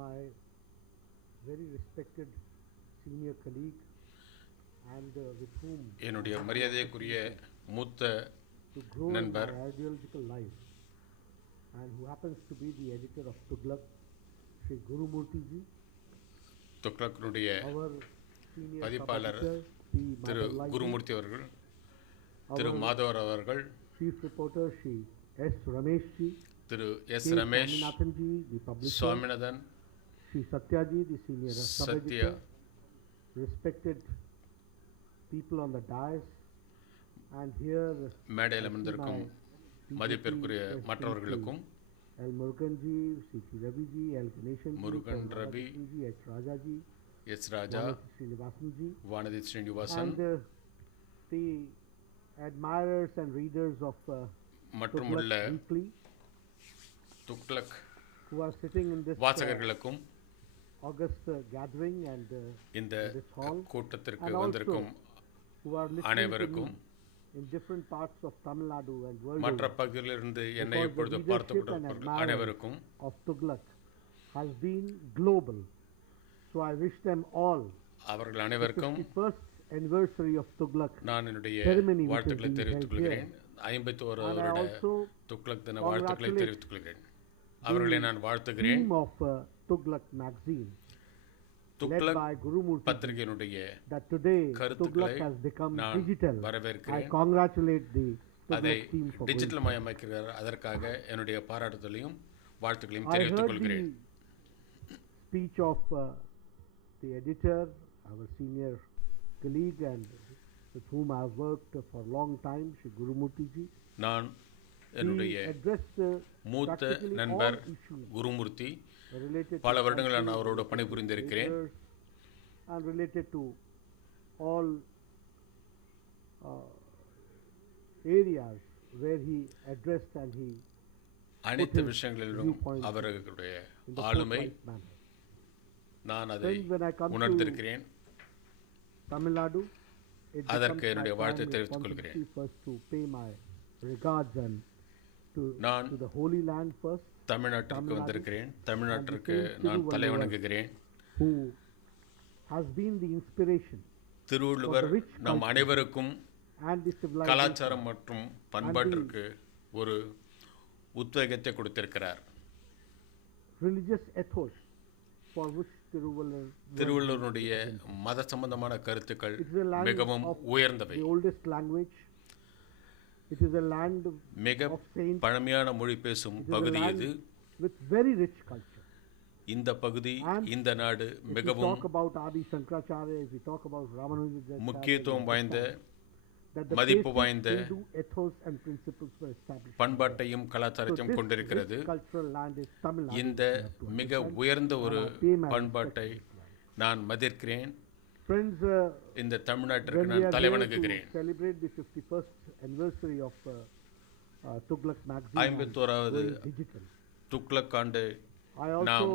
my very respected senior colleague and with whom என்னுடைய மரியாதைக்குரிய மூத்த to grow in my நண்பர் ideological life, and who happens to be the editor of Tughlaq, Sri Gurumurti ji, துக்ளக்கினுடைய our senior பதிப்பாளர் sub-editor, P. திரு Madhavlal ji, Gurumurthy அவர்கள், திரு மாதவர் அவர்கள், chief reporter Sri S. Ramesh ji, திரு S K. Ramesh, Swaminathan ji, the publisher, Swaminathan, Sri Satya ji, the senior Sathya, sub-editor, respected people on the dais, and here மேடையில் I see அமர்ந்திருக்கும் my மதிப்பிற்குரிய PGP மற்றவர்களுக்கும், L. Murugan ji, C.T. Ravi ji, L. Ganeshan ji, Murugan K. Ravi, Radhakrishnan ji, H. Raja ji, S Raja, Vanasi Srinivasan ji, Vanathi Srinivasan and the admirers and readers of மற்றுமுள்ள Tughlaq Weekly Tughlaq who are sitting in this வாசகர்களுக்கும் August gathering and இந்த this hall, கூட்டத்திற்கு and also வந்திருக்கும் who are listening to அனைவருக்கும் me in different parts of Tamil Nadu and world மற்ற over, பகுதியிலிருந்து என்னை because the இப்பொழுது பார்த்து leadership and கொண்டிருப்பவர்கள் admirers அனைவருக்கும் of Tughlaq has been global. So I wish them all அவர்கள் the அனைவருக்கும் 51st anniversary of Tughlaq நான் என்னுடைய ceremony which is வாழ்த்துக்களை being தெரிவித்துக் held கொள்கிறேன். here. 51 And I வருட also துக்ளக் தின வாழ்த்துக்களை congratulate தெரிவித்துக் கொள்கிறேன். அவர்களை நான் வாழ்த்துகிறேன். team of Tughlaq magazine led Tughlaq by Gurumurti பத்திரிகையினுடைய that today கருத்துக்களை Tughlaq has become நான் digital. I வரவேற்கிறேன். congratulate the அதை Tughlaq team for going. Digital மயமாக்கிறார். அதற்காக என்னுடைய பாராட்டுதலையும் வாழ்த்துக்களையும் I தெரிவித்துக் heard கொள்கிறேன். the speech of the editor, our senior colleague and with whom I have worked for a long time, Shri Gurumurti ji. நான் He என்னுடைய addressed மூத்த practically நண்பர் all issues குருமூர்த்தி related பல to வருடங்கள் நான் country, அவரோடு பணிபுரிந்திருக்கிறேன். leaders, and related to all areas where he addressed and he அனைத்து விஷயங்களிலும் அவர்களுடைய in the ஆளுமை forthright manner. நான் அதை Friends, when I come to உணர்ந்திருக்கிறேன். Tamil Nadu, it அதற்கு becomes my என்னுடைய வாழ்த்தை prime தெரிவித்துக் கொள்கிறேன். responsibility first to pay my regards and நான் to the Holy Land first, தமிழ்நாட்டிற்கு வந்திருக்கிறேன். தமிழ்நாட்டிற்கு நான் தலை வணங்குகிறேன். who has been the inspiration Thiruvalluvar நம் அனைவருக்கும் and the civilization, கலாச்சாரம் மற்றும் பண்பாட்டிற்கு ஒரு உத்வேகத்தை கொடுத்திருக்கிறார். religious ethos for which திருவள்ளுவருடைய மத சம்பந்தமான கருத்துக்கள் It is a land மிகவும் of உயர்ந்தவை. the oldest language. It is a land மிக of saints. பழமையான மொழி பேசும் It is a பகுதி land இது. with very rich culture. இந்த பகுதி And இந்த நாடு If we மிகவும் talk about Adi Shankaracharya, if we talk about Ramanujacharya, முக்கியத்துவம் வாய்ந்த that the மதிப்பு basic வாய்ந்த Hindu ethos and principles were established. பண்பாட்டையும் So கலாச்சாரத்தையும் this கொண்டிருக்கிறது. rich cultural land is Tamil Nadu. இந்த மிக உயர்ந்த ஒரு பண்பாட்டை நான் மதிக்கிறேன். Friends, இந்த தமிழ்நாட்டிற்கு when we நான் are தலை here to வணங்குகிறேன். celebrate the 51st anniversary of Tughlaq magazine, 51வது going digital. துக்ளக் ஆண்டு I also நாம்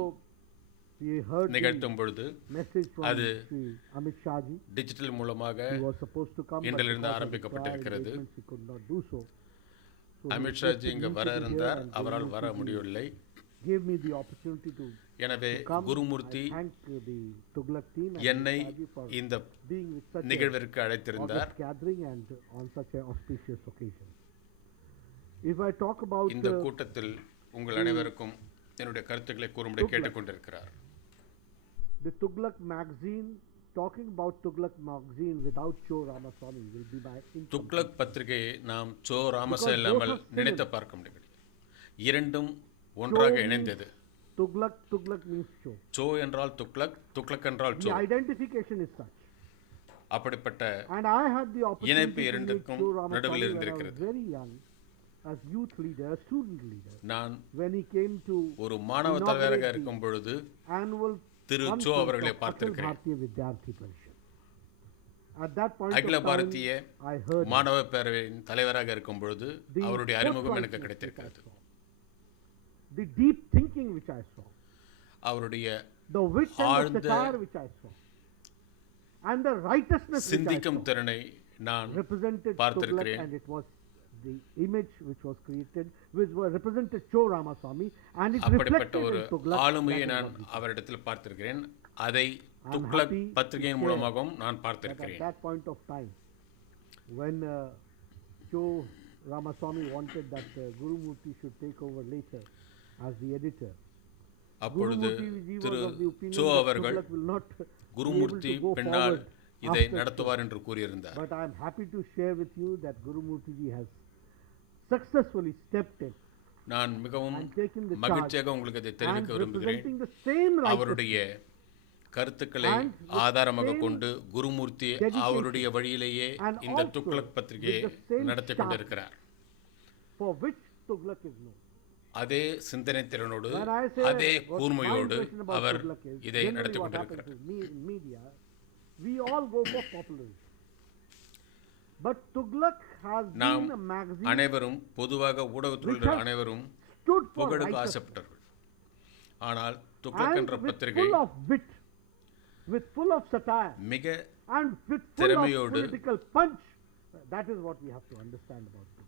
we heard the நிகழ்த்தும் பொழுது message from அது Sri Amit Shah ji. Digital மூலமாக He was supposed to come, but இன்றிலிருந்து because of his ஆரம்பிக்கப்பட்டிருக்கிறது. prior engagements, he could not do so. So he Amit Shah ji இங்கு requested வர me to be இருந்தார். here and அவரால் வர Gurumurti முடியவில்லை. gave me the opportunity to எனவே come. Gurumurthy I thank the Tughlaq team and என்னை Amit Shah ji for இந்த being with such a நிகழ்விற்கு அழைத்திருந்தார். August gathering and on such an auspicious occasion. If I talk about இந்த கூட்டத்தில் உங்கள் அனைவருக்கும் என்னுடைய கருத்துக்களை கூறும்படி கேட்டுக்கொண்டிருக்கிறார். the Tughlaq magazine, talking about Tughlaq magazine without Cho Ramaswamy will be my Tughlaq பத்திரிகையை நாம் சோ ராமசா இல்லாமல் நினைத்து பார்க்க முடியவில்லை. இரண்டும் ஒன்றாக இணைந்தது. Tughlaq means Cho. சோ என்றால் துக்ளக், துக்ளக் என்றால் The so. identification is such. அப்படிப்பட்ட And I had the opportunity இணைப்பு to meet இரண்டுக்கும் Cho Ramaswamy நடுவில் when I was இருந்திருக்கிறது. very young, as youth leader, student leader. நான் When he came to ஒரு மாணவ தலைவராக இருக்கும் பொழுது annual திரு conference சோ அவர்களை of பார்த்திருக்கிறேன். Akhil Bharatiya Vidyarthi Parishad. At that point அகில of time, Bharatiya I heard மாணவ பேரவையின் தலைவராக இருக்கும் பொழுது அவருடைய அறிமுகம் எனக்கு கிடைத்திருக்கிறது. the deep thinking which I saw, அவருடைய the wit and the ஆழ்ந்த satire which I saw, and the righteousness which I சிந்திக்கும் saw, திறனை நான் represented Tughlaq, பார்த்திருக்கிறேன். and it was the image which was created, which represented Cho Ramaswamy, and it அப்படிப்பட்ட reflected ஒரு in Tughlaq. ஆளுமையை நான் அவரிடத்தில் பார்த்திருக்கிறேன். அதை துக்ளக் happy பத்திரிகையின் to மூலமாகவும் நான் That at பார்த்திருக்கிறேன். that point of time, when Cho Ramaswamy wanted that Guru Murthy should take over later as the editor, அப்பொழுது Gurumurthy திரு was of the opinion so that அவர்கள் Tughlaq will not Gurumurthy be able to go பின்னால் forward இதை after நடத்துவார் என்று கூறியிருந்தார். But I am happy to share with you that Guru Murthy ji has successfully stepped in நான் மிகவும் and taken the charge மகிழ்ச்சியாக உங்களுக்கு அதை and தெரிவிக்க விரும்புகிறேன். representing the same righteousness அவருடைய கருத்துக்களை and with ஆதாரமாக same கொண்டு குருமூர்த்தி dedication அவருடைய வழியிலேயே and இந்த also துக்ளக் பத்திரிகையை with the same நடத்தி sharp கொண்டிருக்கிறார். for which Tughlaq is known. அதே சிந்தனை திறனோடு When I say அதே what my கூர்மையோடு impression about our Tughlaq is, இதை generally நடத்தி what happens கொண்டிருக்கிறார். is in media, we all go for popularism. But Tughlaq has நாம் been a magazine அனைவரும் பொதுவாக ஊடகத்தில் which உள்ள has அனைவரும் stood for புகழுக்கு righteousness ஆசைப்பட்டவர்கள். ஆனால் துக்ளக் and என்ற with பத்திரிகை full of wit, with full of satire, மிக and with full of திறமையோடு political punch. That is what we have to understand about Tughlaq.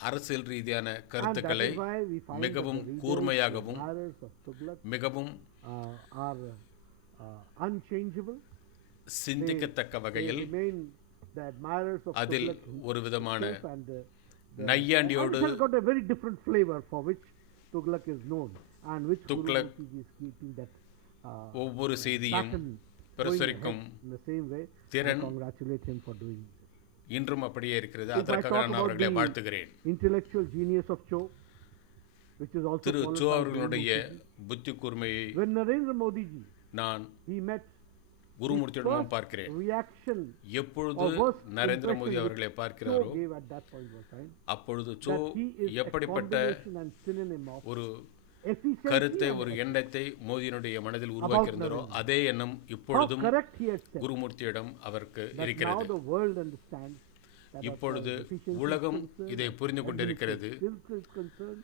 அரசியல் ரீதியான And that கருத்துக்களை is why we find மிகவும் that the readers, கூர்மையாகவும் the admirers of Tughlaq மிகவும் are unchangeable. சிந்திக்கத்தக்க They வகையில் remain the admirers of அதில் Tughlaq ஒரு விதமான himself and and நையாண்டியோடு it has got a very different flavor for which Tughlaq is known and which Guru Tughlaq Murthy ji is keeping that ஒவ்வொரு செய்தியும் pattern going பிரசுரிக்கும் ahead in the same way. I திறன் congratulate him for doing this. இன்றும் அப்படியே இருக்கிறது. If I அதற்காக talk நான் about அவர்களை the வாழ்த்துகிறேன். intellectual genius of Cho, which is also Thiru followed so by Guru அவர்களுடைய Murthy ji. புத்தி கூர்மையை When Narendra Modi ji, நான் he met குருமூர்த்தியுடன் பார்க்கிறேன். reaction எப்பொழுது or first நரேந்திர மோடி impression அவர்களை which பார்க்கிறாரோ Cho gave at that point of time, அப்பொழுது so that he is a எப்படிப்பட்ட combination and synonym of ஒரு efficiency கருத்தை and ஒரு எண்ணத்தை மோதியினுடைய மனதில் உருவாக்கியிருந்தாரோ அதே எண்ணம் இப்பொழுதும் how correct he had said குருமூர்த்தியிடம் அவருக்கு that now இருக்கிறது. the world understands that as far இப்பொழுது as efficiency உலகம் is concerned, இதை புரிந்து கொண்டிருக்கிறது. skills is concerned,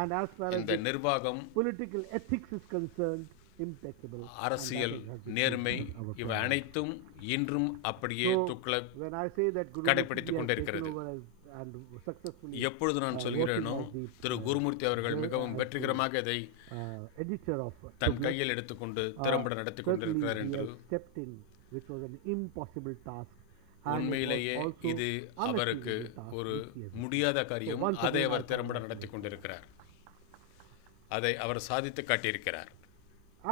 and as far as இந்த the நிர்வாகம், political ethics is concerned, impeccable. அரசியல், and that has been நேர்மை our இவை அனைத்தும் இன்றும் அப்படியே So, Tughlaq when I say that Guru கடைப்பிடித்துக் Murthy has கொண்டிருக்கிறது. taken over and successfully எப்பொழுது நான் சொல்கிறேனோ திரு குருமூர்த்தி அவர்கள் மிகவும் வெற்றிகரமாக இதை editor of தன் Tughlaq, கையில் எடுத்துக்கொண்டு திறம்பட நடத்தி certainly கொண்டிருக்கிறார் he என்று has stepped in, which was an impossible task. And it was உண்மையிலேயே also இது அவருக்கு unachievable task ஒரு which he has done. முடியாத காரியம். once அதை again அவர் திறம்பட நடத்தி கொண்டிருக்கிறார். அதை அவர் சாதித்து காட்டியிருக்கிறார்.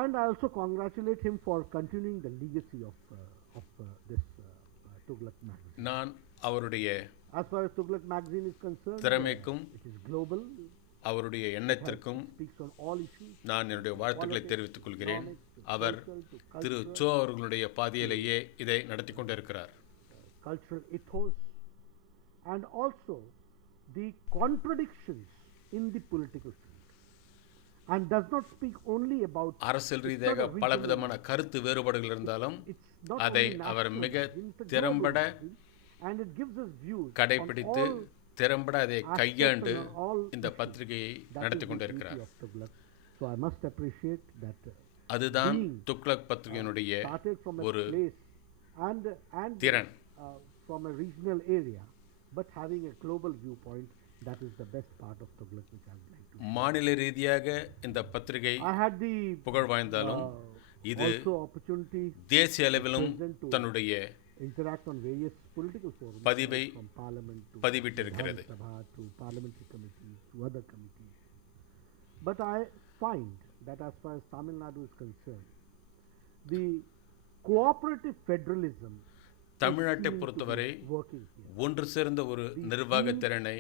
And I also congratulate him for continuing the legacy of this Tughlaq magazine. நான் அவருடைய As far as Tughlaq magazine is concerned, திறமைக்கும் it is global, அவருடைய எண்ணத்திற்கும் speaks on all issues, நான் என்னுடைய வாழ்த்துக்களை தெரிவித்துக் கொள்கிறேன். அவர் திரு சோ அவர்களுடைய பாதையிலேயே இதை நடத்தி கொண்டிருக்கிறார். cultural ethos, and also the contradictions in the political field. And does not speak only about அரசியல் ரீதியாக பலவிதமான கருத்து வேறுபாடுகள் இருந்தாலும் அதை அவர் மிக திறம்பட and it gives us views கடைபிடித்து on all திறம்பட அதை கையாண்டு aspects and all இந்த பத்திரிகையை that நடத்தி is the கொண்டிருக்கிறார். beauty of Tughlaq. So I must appreciate that அதுதான் துக்ளக் பத்திரிகையினுடைய started from a ஒரு place and திறன். from a regional area, but having a global viewpoint. That is the best part of Tughlaq which I would like to. மாநில ரீதியாக இந்த பத்திரிகை I had the புகழ் வாய்ந்தாலும் இது also opportunity தேசிய அளவிலும் தன்னுடைய interact on various political forums, பதிவை from parliament to பதிவிட்டிருக்கிறது. Vidhan Sabha to parliamentary committees to other committees. But I find that as far as Tamil Nadu is concerned, the cooperative federalism தமிழ்நாட்டை பொறுத்தவரை working here. ஒன்று சேர்ந்த ஒரு நிர்வாக திறனை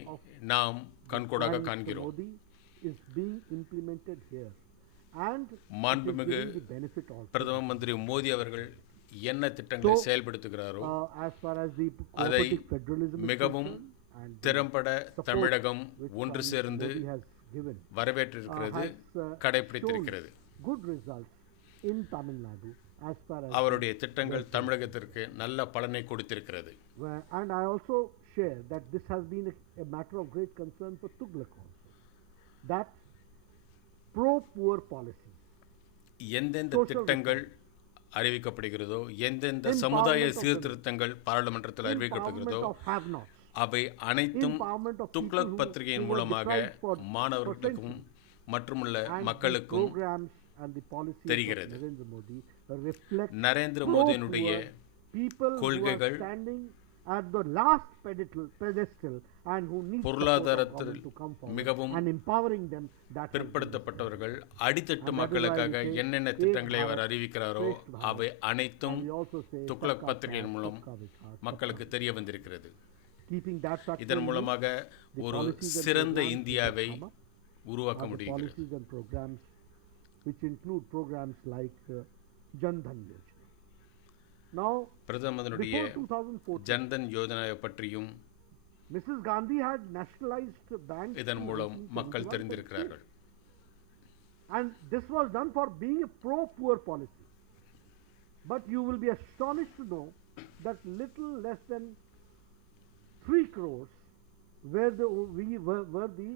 நாம் கண்கூடாக Prime Minister காண்கிறோம். Modi is being implemented here, and மாண்புமிகு giving the benefit also. பிரதம மந்திரி மோடி அவர்கள் என்ன திட்டங்களை செயல்படுத்துகிறாரோ As far as the அதை cooperative federalism is மிகவும் concerned, and திறம்பட தமிழகம் ஒன்று சேர்ந்து Modi has given வரவேற்றிருக்கிறது, கடைபிடித்திருக்கிறது. good results in Tamil Nadu as far as அவருடைய திட்டங்கள் தமிழகத்திற்கு நல்ல பலனை கொடுத்திருக்கிறது. and I also share that this has been a matter of great concern for Tughlaq also, that pro-poor policy, எந்தெந்த திட்டங்கள் அறிவிக்கப்படுகிறதோ, எந்தெந்த சமுதாய சீர்திருத்தங்கள் பாராளுமன்றத்தில் அறிவிக்கப்படுகிறதோ empowerment of have-nots, அவை அனைத்தும் empowerment of people துக்ளக் who பத்திரிகையின் were மூலமாக deprived for மாணவர்களுக்கும் மற்றுமுள்ள and the மக்களுக்கும் programs and the policies தெரிகிறது. of Narendra Modi reflect Narendra மோடியினுடைய people who are கொள்கைகள் standing at the last pedestal and who need பொருளாதாரத்தில் support of government to come forward மிகவும் and empowering them. That பிற்படுத்தப்பட்டவர்கள் அடித்தட்டு மக்களுக்காக என்னென்ன திட்டங்களை அவர் அறிவிக்கிறாரோ அவை அனைத்தும் we also say துக்ளக் பத்திரிகையின் மூலம் மக்களுக்கு தெரிய வந்திருக்கிறது. keeping that factor இதன் மூலமாக ஒரு சிறந்த இந்தியாவை உருவாக்க are the முடிகிறது. policies and programs which include programs like Jan Dhan Yojana. Now, பிரதமருடைய before 2014, ஜன்தன் யோஜனாவை பற்றியும் Mrs. Gandhi had nationalized banks. இதன் in மூலம் மக்கள் 1971, தெரிந்திருக்கிறார்கள். and this was done for being a pro-poor policy. But you will be astonished to know that little less than 3 crores were the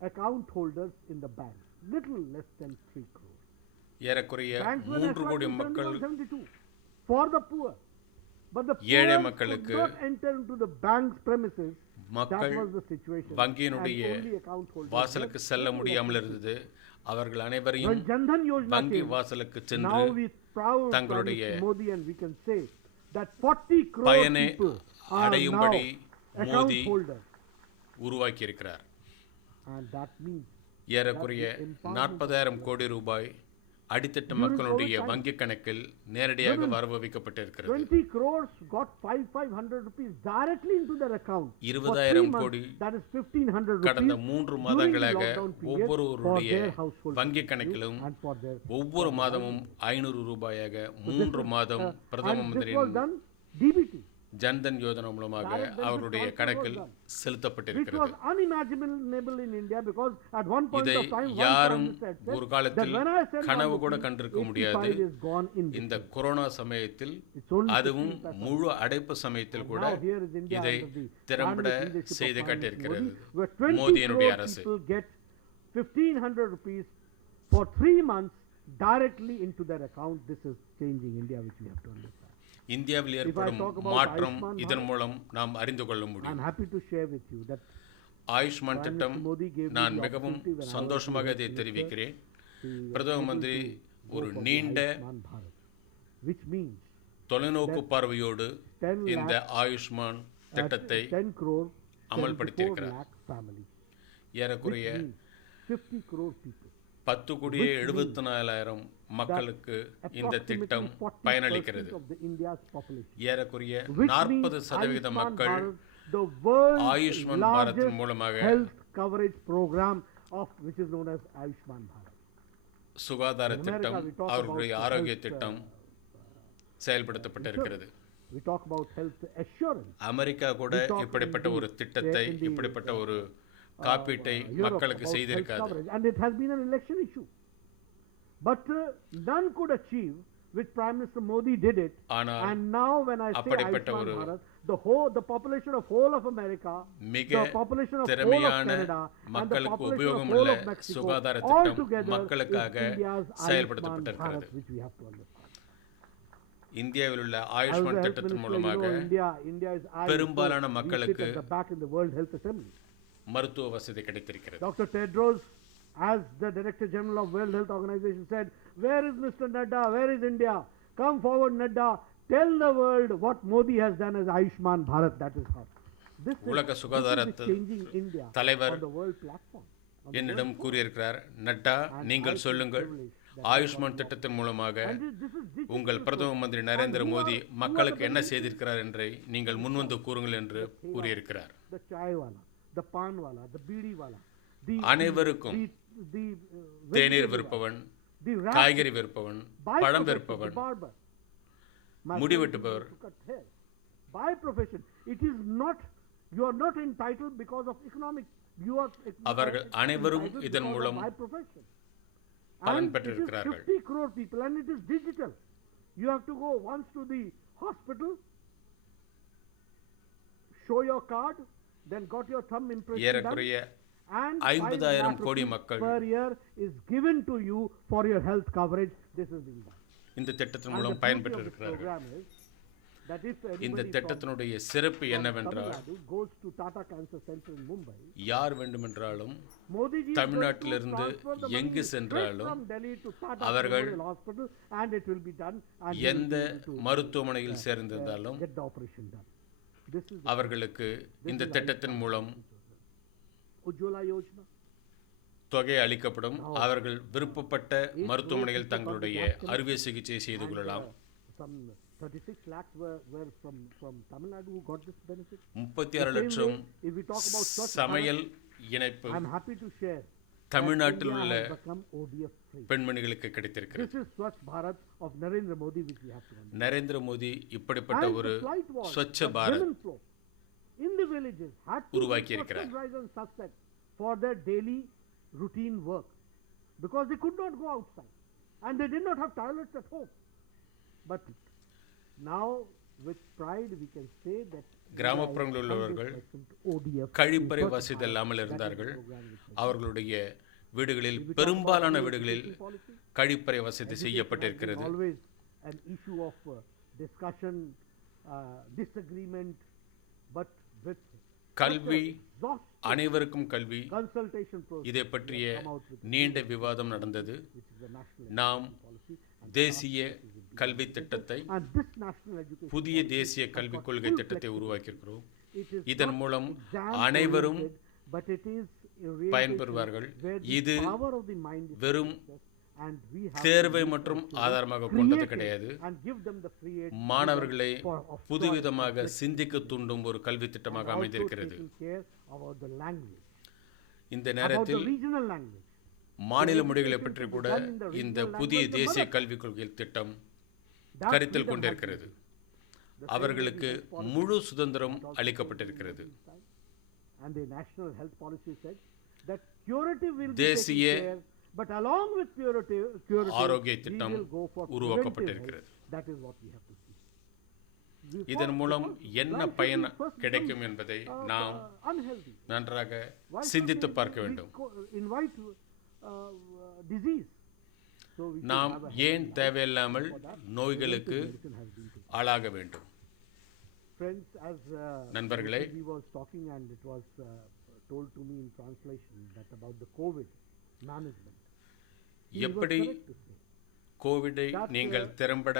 account holders in the bank. Little less than 3 crores. ஏறக்குறைய Banks were 3 கோடி nationalized in மக்கள் 1972 for the poor. But the ஏழை poor could மக்களுக்கு not enter into the bank's premises. That மக்கள் was the situation. வங்கியினுடைய And only account holders வாசலுக்கு were செல்ல able முடியாமல் to இருந்தது. அவர்கள் அனைவரையும் When Jan Dhan Yojana வங்கி came, வாசலுக்கு சென்று now we proud தங்களுடைய Prime Minister Modi and we can say that 40 crore பயனை people are now அடையும்படி account மோடி holders. உருவாக்கி இருக்கிறார். And that means ஏறக்குறைய 40,000 கோடி ரூபாய் அடித்தட்டு மக்களுடைய வங்கி கணக்கில் நேரடியாக வரவு வைக்கப்பட்டிருக்கிறது. 20 crores got 500 rupees directly into their account. 20,000 கோடி That is 1,500 rupees கடந்த 3 during மாதங்களாக the lockdown period ஒவ்வொருவருடைய for their household வங்கி use கணக்கிலும் and for their ஒவ்வொரு மாதமும் 500 ரூபாயாக 3 மாதம் பிரதம and this was மந்திரியின் done DBT. ஜன்தன் யோஜனா மூலமாக அவருடைய கணக்கில் which செலுத்தப்பட்டிருக்கிறது. was unimaginable in India because at one point இதை of time one யாரும் Prime Minister had ஒரு said காலத்தில் that when I send கனவு 1 கூட rupee, கண்டிருக்க 85 முடியாது. is gone in இந்த கொரோனா சமயத்தில் It's only அதுவும் 15 paisa. முழு அடைப்பு சமயத்தில் கூட Now here is India இதை under the திறம்பட leadership of செய்து Prime Minister காட்டியிருக்கிறது Modi, where 20 மோடியினுடைய crore அரசு. people get 1,500 rupees for 3 months directly into their account. This is changing India, which we have to understand. இந்தியாவில் If I ஏற்படும் talk about மாற்றம் Ayushman இதன் Bharat, மூலம் நாம் அறிந்து கொள்ள I'm முடியும். happy to share with you that Ayushman Prime திட்டம் Minister Modi gave me நான் the மிகவும் opportunity when I was சந்தோஷமாக the இதை Minister தெரிவிக்கிறேன். to பிரதம able மந்திரி to go ஒரு for the நீண்ட Ayushman Bharat, which means தொலைநோக்கு பார்வையோடு 10 இந்த lakhs ஆயுஷ்மான் திட்டத்தை 10 crore 74 அமல்படுத்தியிருக்கிறார். lakh families, ஏறக்குறைய which means 50 crore people. 10 கோடியே 74,000 மக்களுக்கு இந்த திட்டம் Approximately 40% பயனளிக்கிறது. of the India's population. ஏறக்குறைய Which 40% means மக்கள் Ayushman Bharat, the world's Ayushman Bharat largest மூலமாக health coverage program of which is known as Ayushman Bharat. சுகாதார In America, திட்டம் we talk அவர்களுடைய about ஆரோக்கிய health, திட்டம் செயல்படுத்தப்பட்டிருக்கிறது. We talk about health assurance. America கூட We talk இப்படிப்பட்ட in ஒரு the- திட்டத்தை in the, இப்படிப்பட்ட ஒரு காப்பீட்டை Europe மக்களுக்கு about health செய்திருக்காது. coverage, and it has been an election issue. But none could achieve, which Prime Minister Modi did it. ஆனால் And now when I say அப்படிப்பட்ட Ayushman ஒரு Bharat, the population of whole of America, மிக the population of whole of திறமையான Canada, and the மக்களுக்கு population of உபயோகமுள்ள whole of Mexico, சுகாதார all திட்டம் together மக்களுக்காக is India's Ayushman செயல்படுத்தப்பட்டிருக்கிறது. Bharat, which we have to understand. இந்தியாவில் உள்ள I was Ayushman the health திட்டத்தின் minister, மூலமாக India is I, பெரும்பாலான so we மக்களுக்கு sit at the back in the World Health Assembly. மருத்துவ வசதி கிடைத்திருக்கிறது. Dr. Tedros, as the Director General of World Health Organization said, where is Mr. Nadda? Where is India? Come forward, Nadda. Tell the world what Modi has done as Ayushman Bharat. That is how. உலக சுகாதார changing India தலைவர் on the world platform. என்னிடம் கூறியிருக்கிறார், நட்டா நீங்கள் சொல்லுங்கள், ஆயுஷ்மான் திட்டத்தின் மூலமாக And this is digital. உங்கள் பிரதம மந்திரி நரேந்திர மோடி மக்களுக்கு என்ன செய்திருக்கிறார் என்று நீங்கள் முன்வந்து கூறுங்கள் என்று கூறியிருக்கிறார். The chai wala, the pan wala, the bidi wala, the அனைவருக்கும் the தேநீர் விற்பவன், the rat, காய்கறி விற்பவன், by பழம் profession, விற்பவன், the barber. My முடி friend வெட்டுபவர், used to cut hair. By profession, it is not, you are not entitled because of economic, you are அவர்கள் அனைவரும் entitled இதன் because மூலம் of my profession. பலன் And it is பெற்றிருக்கிறார்கள். 50 crore people and it is digital. You have to go once to the hospital, show your card, then got your thumb impression done, ஏறக்குறைய and 50,000 5 lakh கோடி rupees மக்கள் per year is given to you for your health coverage. This is being done. இந்த திட்டத்தின் And மூலம் the beauty of this பயன்பெற்றிருக்கிறார்கள். program is that if இந்த anybody திட்டத்தினுடைய சிறப்பு from Tamil என்னவென்றால் Nadu goes to Tata Cancer Center in Mumbai, யார் வேண்டுமென்றாலும் Modi ji is going to தமிழ்நாட்டிலிருந்து transfer the எங்கு money straight சென்றாலும் from Delhi to Tata அவர்கள் Memorial Hospital, and it will be done, and he will எந்த be able to மருத்துவமனையில் சேர்ந்திருந்தாலும் get the operation done. This is அவர்களுக்கு இந்த திட்டத்தின் மூலம் Ujjwala Yojana. தொகை அளிக்கப்படும். அவர்கள் விருப்பப்பட்ட மருத்துவமனையில் தங்களுடைய அறுவை சிகிச்சை செய்து கொள்ளலாம். Some 36 lakhs were from Tamil Nadu who got this benefit. 36 லட்சம் If we talk about Swachh சமையல் இணைப்பு I am happy to share தமிழ்நாட்டில் India உள்ள has become ODF free. பெண்மணிகளுக்கு கிடைத்திருக்கிறது. This is Swachh Bharat of Narendra Modi, which we have to understand. Narendra மோடி இப்படிப்பட்ட And ஒரு the flight was Swachh that Bharat women flow in the villages had to உருவாக்கி be இருக்கிறார். subsidized and suspect for their daily routine work because they could not go outside and they did not have toilets at home. But now with pride we can say that கிராமப்புறங்களில் உள்ளவர்கள் 100% ODF கழிப்பறை Swachh வசதி Bharat. இல்லாமல் That is இருந்தார்கள். the program which was- அவர்களுடைய வீடுகளில் If we talk பெரும்பாலான about வீடுகளில் education policy, கழிப்பறை வசதி education has செய்யப்பட்டிருக்கிறது. been always an issue of discussion, disagreement, but with கல்வி exhaustive அனைவருக்கும் கல்வி consultation process, இதை பற்றிய we have come out with நீண்ட விவாதம் நடந்தது. which is the national நாம் policy, தேசிய கல்வி திட்டத்தை and this national education புதிய policy தேசிய has கல்விக் got கொள்கை full திட்டத்தை flexibility. உருவாக்கியிருக்கிறோம். It is இதன் not மூலம் exam அனைவரும் oriented, but it is orientation பயன்பெறுவார்கள். where the இது power of the mind is வெறும் expressed, and we have தேர்வை to மற்றும் create ஆதாரமாக கொண்டது it கிடையாது. and give them the creative மாணவர்களை of புதுவிதமாக சிந்திக்க தூண்டும் ஒரு கல்வி திட்டமாக also அமைந்திருக்கிறது. taking care about the language, இந்த about the நேரத்தில் regional language. மாநில மொழிகளை பற்றி கூட இந்த புதிய தேசிய கல்விக் கொள்கை திட்டம் That கருத்தில் freedom கொண்டிருக்கிறது. has been- the அவர்களுக்கு same policy முழு சுதந்திரம் also அளிக்கப்பட்டிருக்கிறது. and the national health policy said that curative will be தேசிய taken care, but along with curative ஆரோக்கிய we திட்டம் will go for உருவாக்கப்பட்டிருக்கிறது. preventive health. That is what we have to see. We இதன் first- மூலம் because என்ன why should பயன் we first கிடைக்கும் become, என்பதை நாம் unhealthy? நன்றாக Why should சிந்தித்து we பார்க்க வேண்டும். invite disease? So we should நாம் have a ஏன் healthy life. தேவையில்லாமல் நோய்களுக்கு Medicine has been taken. ஆளாக வேண்டும். Friends, as நண்பர்களே, we was talking and it was told to me in translation that about the COVID management. He was எப்படி correct to say. கோவிடை நீங்கள் திறம்பட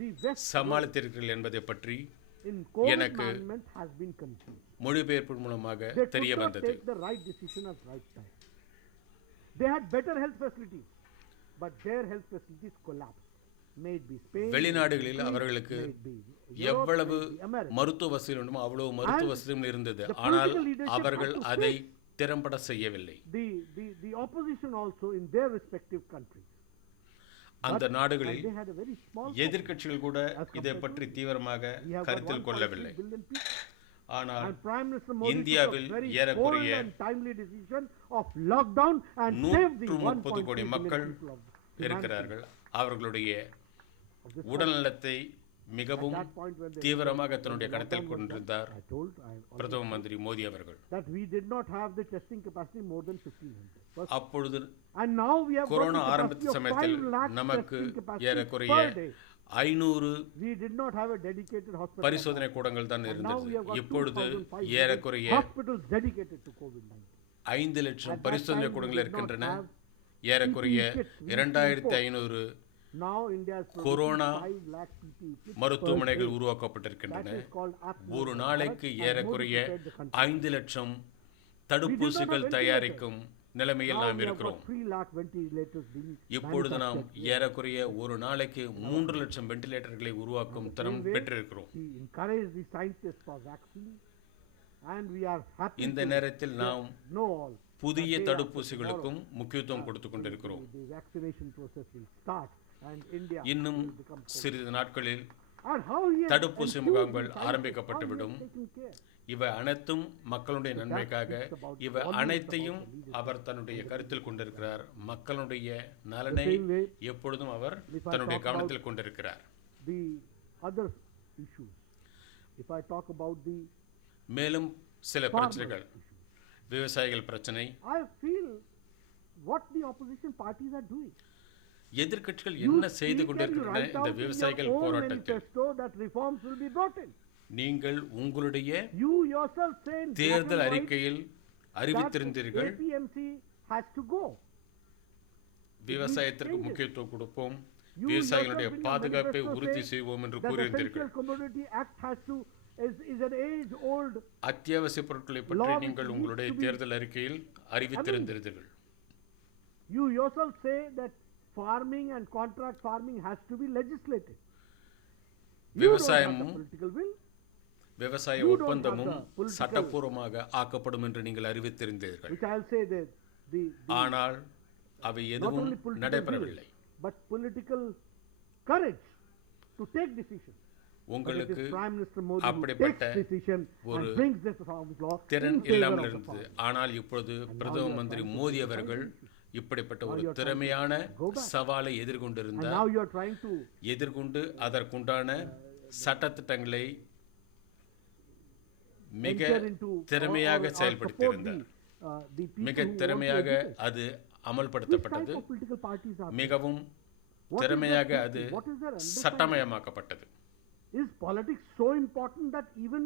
The West சமாளித்தீர்கள் என்பதை பற்றி in COVID எனக்கு management has been confused. மொழிபெயர்ப்பு மூலமாக They தெரிய could not வந்தது. take the right decision at right time. They had better health facilities, but their health facilities collapsed. May it be Spain, வெளிநாடுகளில் may it be அவர்களுக்கு Italy, may it be Europe, எவ்வளவு may it be America. மருத்துவ வசதி வேண்டுமோ அவ்வளவு மருத்துவ And வசதியும் இருந்தது. the ஆனால் political leadership அவர்கள் had to அதை face திறம்பட செய்யவில்லை. The opposition also in their respective countries. அந்த And நாடுகளில் they had a very small எதிர்க்கட்சிகள் கூட இதை பற்றி தீவிரமாக we have got கருத்தில் 1.3 கொள்ளவில்லை. billion people. ஆனால் And Prime Minister Modi took a இந்தியாவில் very bold ஏறக்குறைய and timely decision of lockdown and saved the 130 1.3 கோடி billion மக்கள் people of humanity. இருக்கிறார்கள். அவர்களுடைய Of this உடல்நலத்தை At மிகவும் that point when they தீவிரமாக தன்னுடைய lockdown கருத்தில் was done, கொண்டிருந்தார் I already பிரதம மந்திரி மோடி அவர்கள். that we did not have the testing capacity more than 1,500. First, அப்பொழுது and now we have got corona the capacity ஆரம்பித்த of சமயத்தில் 5 lakh நமக்கு testing capacity ஏறக்குறைய per day. 500 We did not have a dedicated hospital. பரிசோதனை கூடங்கள் தான் And now இருந்தது. we have got இப்பொழுது 2,500 ஏறக்குறைய hospitals dedicated to COVID-19. 5 லட்சம் At that பரிசோதனை time, we கூடங்கள் did not இருக்கின்றன. have ஏறக்குறைய PPE kits, we 2500 Now India is producing corona 5 lakh PPE kits மருத்துவமனைகள் per day. உருவாக்கப்பட்டிருக்கின்றன. That is called Atma ஒரு Bharat, நாளைக்கு and ஏறக்குறைய Modi prepared the country. 5 லட்சம் தடுப்பூசிகள் தயாரிக்கும் நிலைமையில் Now நாம் we have இருக்கிறோம். got 3 lakh ventilators being இப்பொழுது நாம் manufactured. ஏறக்குறைய ஒரு நாளைக்கு 3 லட்சம் வெண்டிலேட்டர்களை உருவாக்கும் திறன் பெற்றிருக்கிறோம். We encourage the scientists for vaccine and we are happy இந்த to நேரத்தில் நாம் know all புதிய தடுப்பூசிகளுக்கும் முக்கியத்துவம் கொடுத்து கொண்டிருக்கிறோம். the vaccination process will start and India இன்னும் will become சிறிது நாட்களில் and how he has தடுப்பூசி enthused முகாம்கள் the scientists, ஆரம்பிக்கப்பட்டுவிடும். how he has taken care. இவை அனைத்தும் மக்களுடைய நன்மைக்காக இவை அனைத்தையும் அவர் தன்னுடைய கருத்தில் கொண்டிருக்கிறார். மக்களுடைய நலனை எப்பொழுதும் அவர் தன்னுடைய கவனத்தில் கொண்டிருக்கிறார். The other issues, if I talk about the மேலும் சில farmer பிரச்சனைகள், issues, விவசாயிகள் பிரச்சனை, I feel what the opposition parties are doing. எதிர்க்கட்சிகள் You என்ன செய்து speak and you கொண்டிருக்கின்றன write இந்த out in your விவசாயிகள் own போராட்டத்தில்? manifesto that reforms will be brought in. நீங்கள் உங்களுடைய You yourself say in black and தேர்தல் white அறிக்கையில் that அறிவித்திருந்தீர்கள், APMC has to go. விவசாயத்திற்கு changes. முக்கியத்துவம் கொடுப்போம், You விவசாயிகளுடைய yourself in your பாதுகாப்பை manifesto உறுதி say செய்வோம் என்று that the கூறியிருந்தீர்கள். Essential Commodity Act is an age-old அத்தியாவசிய பொருட்களை பற்றி law which நீங்கள் needs உங்களுடைய to be தேர்தல் அறிக்கையில் அறிவித்திருந்தீர்கள். You yourself say that farming and contract farming has to be legislated. You don't have the விவசாயமும் political will. விவசாய You don't have ஒப்பந்தமும் the political- சட்டப்பூர்வமாக ஆக்கப்படும் என்று நீங்கள் அறிவித்திருந்தீர்கள். Which I'll say that the ஆனால் அவை not எதுவும் only political will, நடைபெறவில்லை. but political courage to take decisions. But it உங்களுக்கு is Prime Minister Modi who அப்படிப்பட்ட takes decision ஒரு and brings this farmers law திறன் in favor இல்லாமல் of the இருந்தது. farmers. ஆனால் இப்பொழுது பிரதம மந்திரி மோடி அவர்கள் இப்படிப்பட்ட ஒரு திறமையான சவாலை And எதிர்கொண்டிருந்தார். now you are trying to எதிர்கொண்டு அதற்குண்டான சட்டத்திட்டங்களை மிக enter into திறமையாக or support செயல்படுத்தியிருந்தார். the people மிக who want to திறமையாக educate. அது Which type அமல்படுத்தப்பட்டது. of political parties are there? மிகவும் What is திறமையாக their அது thinking? What is their understanding? சட்டமயமாக்கப்பட்டது. Is politics so important that even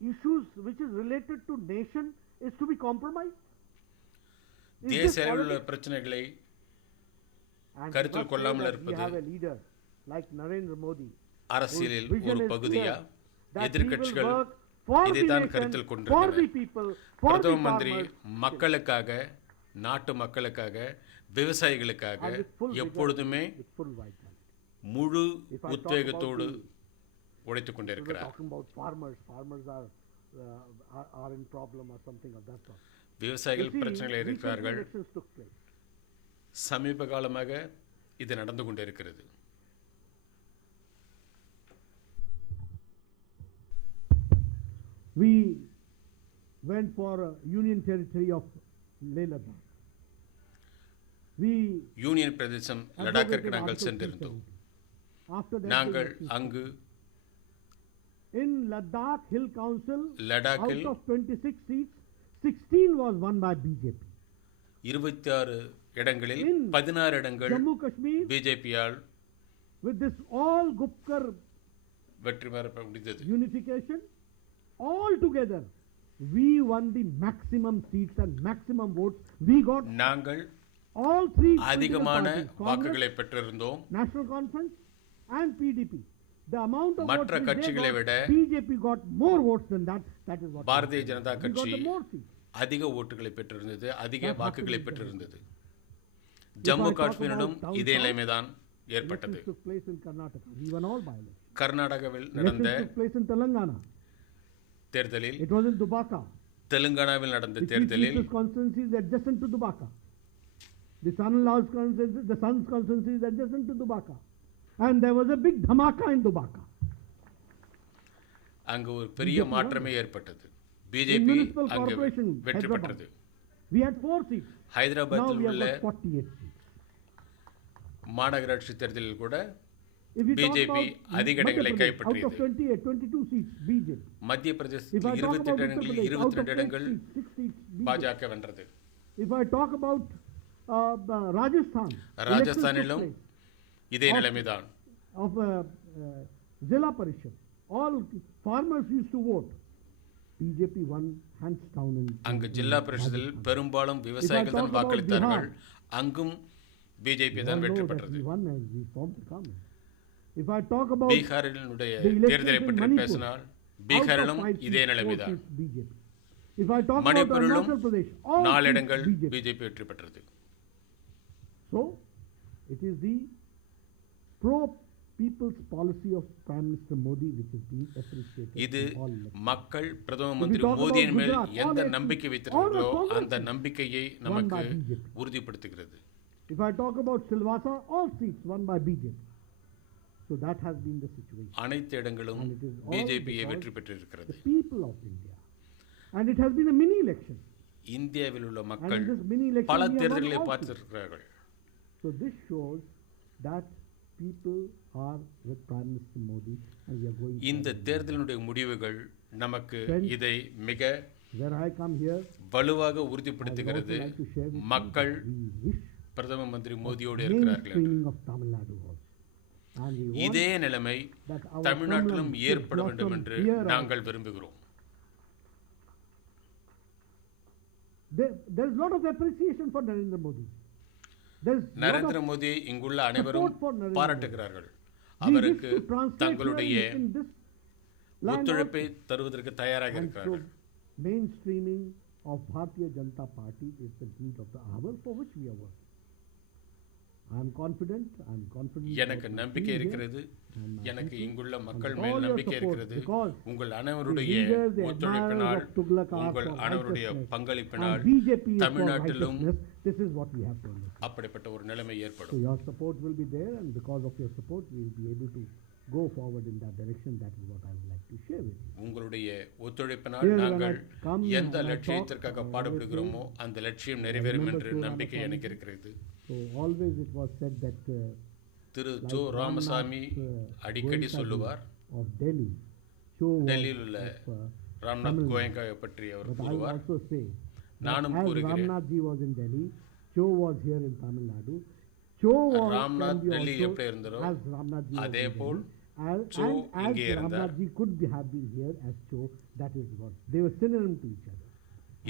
issues which is related to nation is to be compromised? Is this தேசிய அளவில் உள்ள politics? பிரச்சனைகளை And கருத்தில் we must say கொள்ளாமல் that we இருப்பது have a leader like Narendra Modi அரசியலில் whose vision ஒரு is பகுதியா clear that he will எதிர்க்கட்சிகள் work for the இதைத்தான் nation, கருத்தில் for the கொண்டிருக்கின்றன. people, for the பிரதம மந்திரி farmers. மக்களுக்காக, நாட்டு மக்களுக்காக, விவசாயிகளுக்காக And with full vigor, எப்பொழுதுமே with full vitality. முழு If I talk உத்வேகத்தோடு about உழைத்துக் We were கொண்டிருக்கிறார். talking about farmers. Farmers are in problem or something of that sort. விவசாயிகள் You see, பிரச்சனைகள் recent இருக்கிறார்கள். elections took place. சமீப காலமாக இது நடந்து கொண்டிருக்கிறது. We went for a union territory of Leh Ladakh. We union பிரதேசம் லடாக்கிற்கு நாங்கள் சென்றிருந்தோம். after that நாங்கள் அங்கு in Ladakh Hill Council, லடாக்கில் out of 26 seats, 16 was won by BJP. 26 இடங்களில் In 16 இடங்கள் Jammu Kashmir, பிஜேபியால் with this all Gupkar வெற்றி பெற முடிந்தது. unification, all together, we won the maximum seats and maximum votes. We got நாங்கள் all three political அதிகமான parties, Congress, வாக்குகளை பெற்றிருந்தோம். National Conference and PDP. The amount of மற்ற votes which கட்சிகளை they விட got, BJP got more votes than that. That is what Bharatiya Janata we got கட்சி the more seats. அதிக ஓட்டுகளை பெற்றிருந்தது, அதிக That வாக்குகளை happened in பெற்றிருந்தது. If ஜம்மு I talk காஷ்மீரிடம் about down இதே south, நிலைமைதான் ஏற்பட்டது. Elections took place in Karnataka. We won all by-elections. கர்நாடகாவில் நடந்த Elections took place in Telangana. தேர்தலில், It was in Dubaka. தெலுங்கானாவில் நடந்த The chief தேர்தலில் minister's constituency is adjacent to Dubaka. The son-in-law's constituency, the son's constituency is adjacent to Dubaka. And there was a big dhamaka in Dubaka. அங்கு ஒரு பெரிய மாற்றமே ஏற்பட்டது. In BJP municipal அங்கு corporation, வெற்றி Hyderabad, பெற்றது. we had 4 seats. Now ஹைதராபாத்தில் we have உள்ள got 48 seats. மாநகராட்சி தேர்தலில் கூட If we talk BJP about அதிக Madhya இடங்களை Pradesh, out கைப்பற்றியது. of 28, 22 seats, BJP. மத்திய If பிரதேசத்தில் I talk 28 about Uttar இடங்களில் Pradesh, out of 22 8 இடங்கள் seats, 6 seats, BJP. பாஜக வென்றது. If I talk about Rajasthan, ராஜஸ்தானிலும் elections took இதே Of- நிலைமைதான். place of Zilla Parishad, all farmers used to vote. BJP won hands down in அங்கு ஜில்லா பரிஷத்தில் பெரும்பாலும் விவசாயிகள் தான் talk about வாக்களித்தார்கள். அங்கும் பிஜேபி We தான் all வெற்றி know that பெற்றது. we won and we formed the government. If I talk about பீகாரினுடைய the elections தேர்தலை in பற்றி Manipur, பேசினால் out of பீகாரிலும் 5 இதே seats, 4 நிலைமைதான். seats BJP. If I talk about மணிப்பூரிலும் Arunachal Pradesh, all 4 seats இடங்கள் BJP. பிஜேபி வெற்றி பெற்றது. So, it is the pro-people's policy of Prime Minister Modi which is being appreciated இது in all elections. மக்கள் பிரதம If we மந்திரி talk about மோடியின் மேல் Gujarat, எந்த all நம்பிக்கை all வைத்திருக்கிறார்களோ the Congress அந்த நம்பிக்கையை won நமக்கு by BJP. உறுதிப்படுத்துகிறது. If I talk about Silvassa, all seats won by BJP. So that has been the situation. அனைத்து இடங்களும் And it is all பிஜேபியை because வெற்றி பெற்றிருக்கிறது. The people of India. And it has been a mini election. இந்தியாவில் உள்ள And மக்கள் in this mini election, பல we have won தேர்தல்களை all seats. பார்த்திருக்கிறார்கள். So this shows that people are with Prime Minister Modi and we are going இந்த forward. தேர்தலினுடைய முடிவுகள் நமக்கு Friends, இதை மிக Where I come here, வலுவாக I would also உறுதிப்படுத்துகிறது. like to share with you மக்கள் that we wish பிரதம மந்திரி மோடியோடு இருக்கிறார்கள் என்று. mainstreaming of Tamil Nadu also. And we want இதே நிலைமை that our தமிழ்நாட்டிலும் problems should ஏற்பட வேண்டும் blossom என்று here. நாங்கள் விரும்புகிறோம். There is a lot of appreciation for Narendra Modi. There is Narendra மோடி இங்குள்ள அனைவரும் support for Narendra பாராட்டுகிறார்கள். We wish அவருக்கு to translate தங்களுடைய here in this line ஒத்துழைப்பை தருவதற்கு தயாராக and so இருக்கிறார்கள். mainstreaming of Bharatiya Janata Party is the need of the hour for which we are working. I am confident. எனக்கு about my நம்பிக்கை team here இருக்கிறது. and my எனக்கு people. இங்குள்ள மக்கள் all மேல் your நம்பிக்கை support, இருக்கிறது. because உங்கள் அனைவருடைய the leaders, the ஒத்துழைப்பினால், admirers of Tughlaq are உங்கள் for அனைவருடைய righteousness, பங்களிப்பினால் and BJP is for தமிழ்நாட்டிலும் righteousness. This is what we have to understand. அப்படிப்பட்ட ஒரு நிலைமை So ஏற்படும். your support will be there, and because of your support, we will be able to go forward in that direction. That is what I would like to share with you. உங்களுடைய ஒத்துழைப்பினால் Here when நாங்கள் I come எந்த and I லட்சியத்திற்காக talk, பாடுபடுகிறோமோ அந்த லட்சியம் நிறைவேறும் remember என்று to நம்பிக்கை Ramaswamy. எனக்கு இருக்கிறது. So always it was said that Thiru like Joe Ramasamy Ramnath, அடிக்கடி Goenka சொல்லுவார், of Delhi, Cho was டெல்லியில் உள்ள of, ராம்நாத் Tamil Nadu. கோயங்காவை பற்றி அவர் but I will கூறுவார். also say that நானும் as கூறுகிறேன். Ramnath ji was in Delhi, Cho was here in Tamil Nadu. Cho was Ramnath can be Delhi also எப்படி இருந்தாரோ as Ramnath ji was அதே in போல் Delhi. As, Cho and as இங்கே இருந்தார். Ramnath ji could have been here as Cho, that is what they were synonym to each other.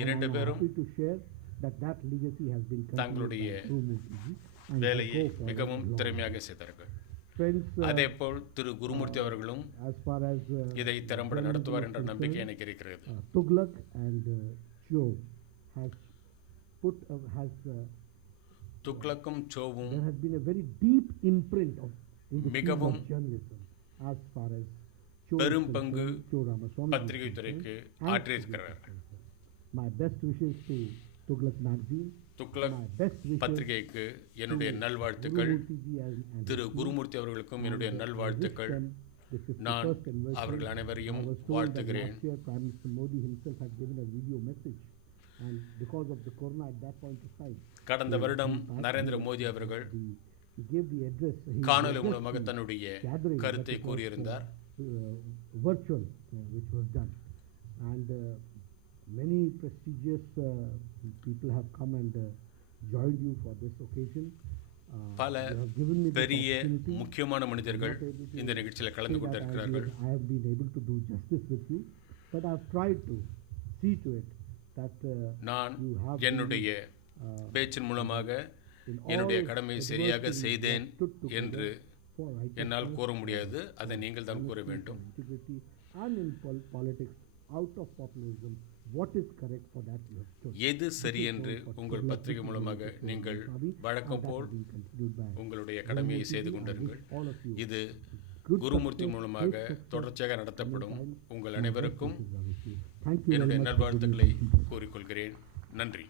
இரண்டு And I am பேரும் happy to share that legacy has been continued தங்களுடைய by Gurumurthy ji, and they வேலையை go forward மிகவும் long. திறமையாக செய்தார்கள். Friends, அதே போல் திரு குருமூர்த்தி அவர்களும் as far as இதை திறம்பட நடத்துவார் என்ற நம்பிக்கை எனக்கு இருக்கிறது. Tughlaq and Cho has put துக்ளக்கும் சோவும் there has been a very deep imprint in the field மிகவும் of journalism as far as Cho பெரும் is பங்கு concerned, Cho Ramaswamy பத்திரிகை is துறைக்கு concerned, and ஆற்றியிருக்கிறார்கள். my best wishes to Tughlaq magazine, Tughlaq my best wishes பத்திரிகைக்கு என்னுடைய நல்வாழ்த்துக்கள். Gurumurthy ji and திரு குருமூர்த்தி அவர்களுக்கும் என்னுடைய and நல்வாழ்த்துக்கள். wish them the 51st நான் anniversary. அவர்கள் அனைவரையும் I was told that வாழ்த்துகிறேன். last year Prime Minister Modi himself had given a video message, and because of the corona at that point of time, கடந்த வருடம் நரேந்திர மோடி அவர்கள் he gave the address. He காணொலி addressed மூலமாக the தன்னுடைய gathering கருத்தை that it was, கூறியிருந்தார். virtual, which was done, and many prestigious people have come and joined you for this occasion. பல You have given me this பெரிய opportunity. முக்கியமான மனிதர்கள் இந்த நிகழ்ச்சியில் கலந்து Say that கொண்டிருக்கிறார்கள். I have been able to do justice with you, but I have tried to see to it that நான் you have என்னுடைய பேச்சின் மூலமாக in என்னுடைய all கடமையை சரியாக adversities செய்தேன் stood together என்று for righteousness, என்னால் கூற முடியாது. அதை நீங்கள் தான் கூற வேண்டும். integrity, and in politics, out of populism, what is correct for that you have stood. எது சரி என்று உங்கள் பத்திரிகை மூலமாக நீங்கள் வழக்கம் போல் Being continued by உங்களுடைய கடமையை செய்து கொண்டிருங்கள். all of you. இது குருமூர்த்தி மூலமாக தொடர்ச்சியாக நடத்தப்படும். உங்கள் அனைவருக்கும் Thank you very என்னுடைய much. நல்வாழ்த்துக்களை கூறிக்கொள்கிறேன். நன்றி.